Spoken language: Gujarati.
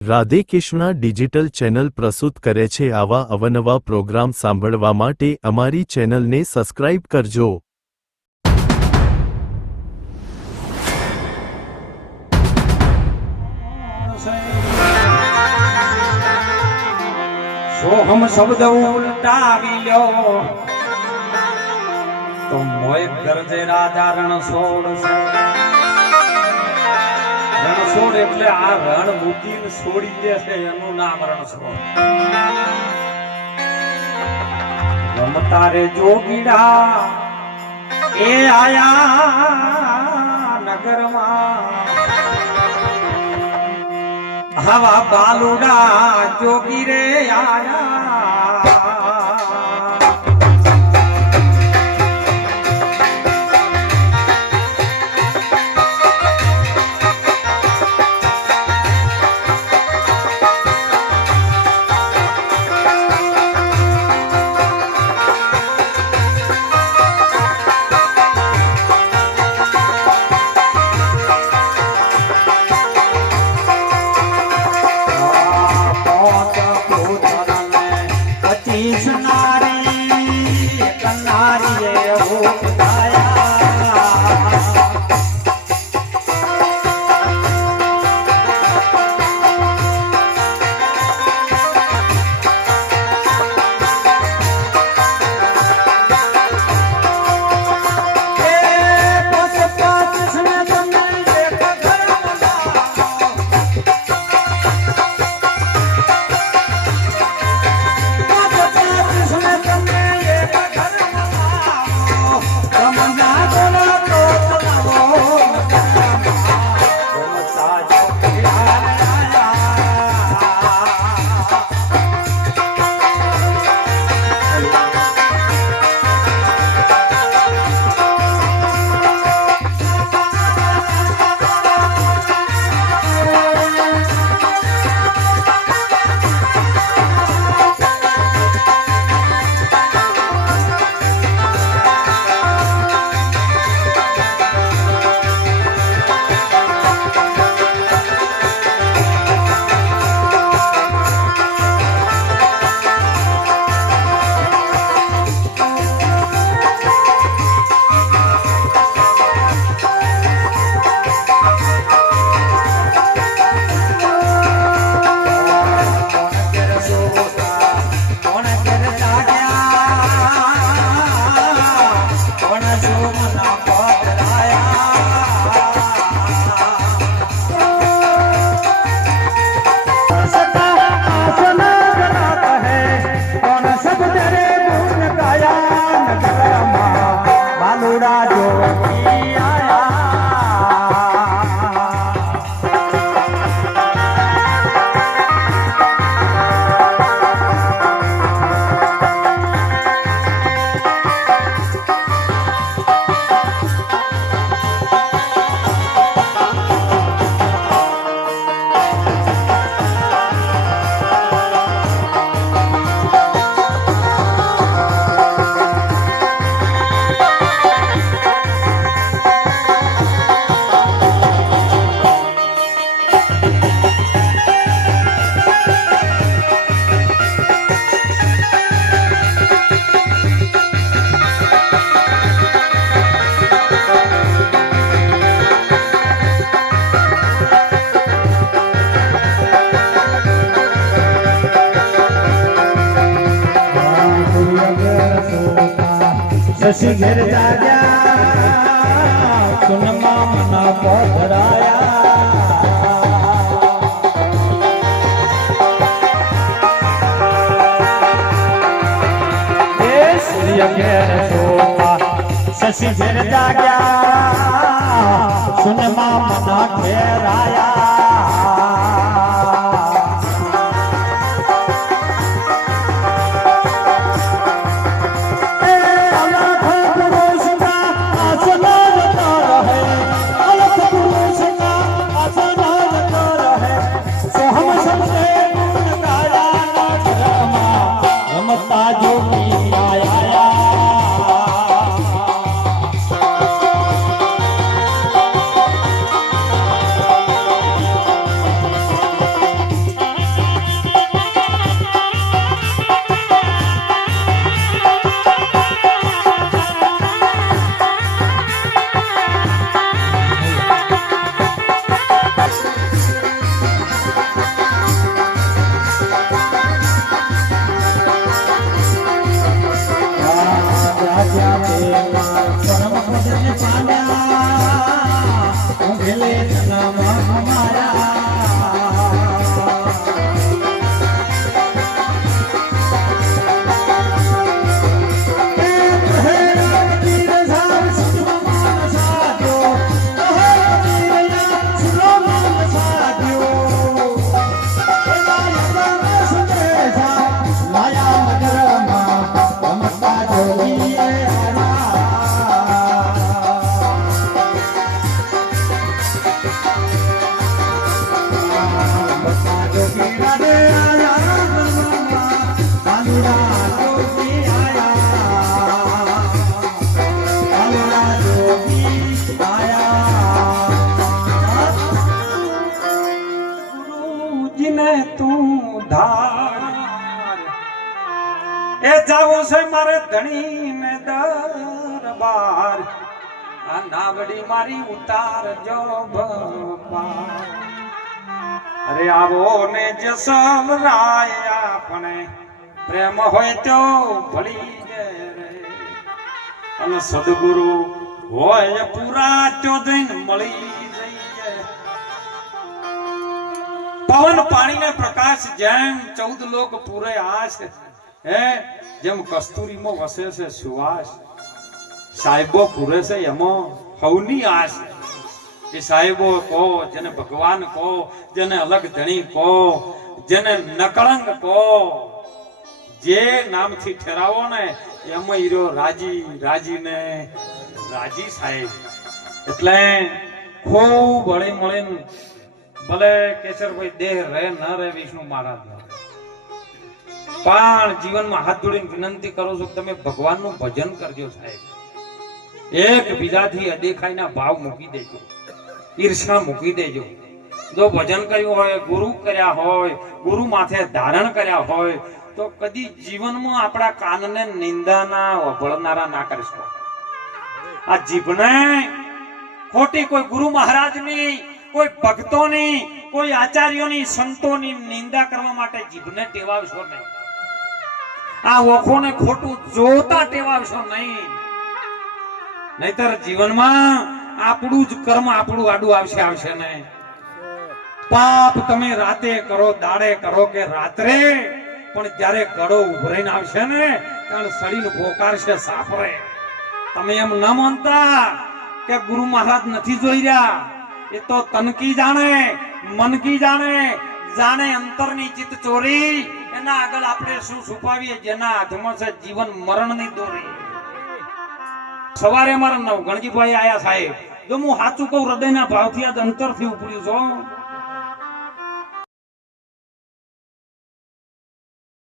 રાધે કૃષ્ણા ડિજિટલ ચેનલ પ્રસ્તુત કરે છે આવા અવનવા પ્રોગ્રામ સાંભળવા માટે અમારી ચેનલને સબસ્ક્રાઇબ કરજો। સોહમ શબ્દ ઉલટાવી લ્યો તો મોય ગરજે રાજા રણ છોડશે। રણછોડ એટલે આ રણ મૂકીને છોડી દે છે એનું નામ રણછોડ। રમતા રે જોગીડા એ આયા નગરમાં હવા બાલુડા જોગી રે આયા। शशि घेर जाग्या सुनमा मना पधराया सूर्य घेर सोता शशि घेर जाग्या सुनमा मना घेराया। મેલે જન્મ અમારા એ જાવું છે મારે ધણી ને દરબાર આ નાવડી મારી ઉતારજો ભગવાન અરે આવો ને જસવરાય આપણે પ્રેમ હોય તો ભળી જાય રે અને સદગુરુ હોય પૂરા તો જઈને મળી જઈએ પવન પાણી ને પ્રકાશ જેમ 14 લોક પૂરે આશ હે જેમ કસ્તુરીમાં વસે છે સુવાસ સાહેબો પૂરે છે એમાં હવની આશ કે સાહેબો કહો જેને ભગવાન કહો જેને અલગ ધણી કહો જેને નકળંગ કહો જે નામથી ઠેરાવો ને એમાં હીરો રાજી ને રાજી સાહેબ એટલે ખૂબ હળી મળીને ભલે કેશરભાઈ દેહ રહે ન રહે વિષ્ણુ મહારાજ પણ જીવનમાં હાથ જોડીને વિનંતી કરું છું તમે ભગવાનનું ભજન કરજો સાહેબ એક બીજાથી અદેખાઈના ભાવ મૂકી દેજો ઈર્ષા મૂકી દેજો જો ભજન કર્યું હોય ગુરુ કર્યા હોય ગુરુ માથે ધારણ કર્યા હોય તો કદી જીવનમાં આપણા કાનને નિંદાના વભળનારા ના કરશો આ જીભને ખોટી કોઈ ગુરુ મહારાજની કોઈ ભક્તોની કોઈ આચાર્યોની સંતોની નિંદા કરવા માટે જીભને ટેવાવશો નહીં આ ઓખોને ખોટું જોતા ટેવાવશો નહીં નહીતર જીવનમાં આપણું જ કર્મ આપણું આડું આવશે ને પાપ તમે રાતે કરો દાડે કરો કે રાત્રે પણ જ્યારે કડો ઉભરાઈને આવશે ને ત્યારે સડીને પોકારશે સાપરે તમે એમ ન માનતા કે ગુરુ મહારાજ નથી જોઈ રહ્યા એ તો તનકી જાણે મનકી જાણે અંતરની ચિત્ત ચોરી એના આગળ આપણે શું છુપાવીએ જેના હાથમાં છે જીવન મરણની દોરી સવારે મારા ગણજીભાઈ આયા સાહેબ જો હું સાચું કહું હૃદયના ભાવથી આજ અંતરથી ઉપડ્યું છું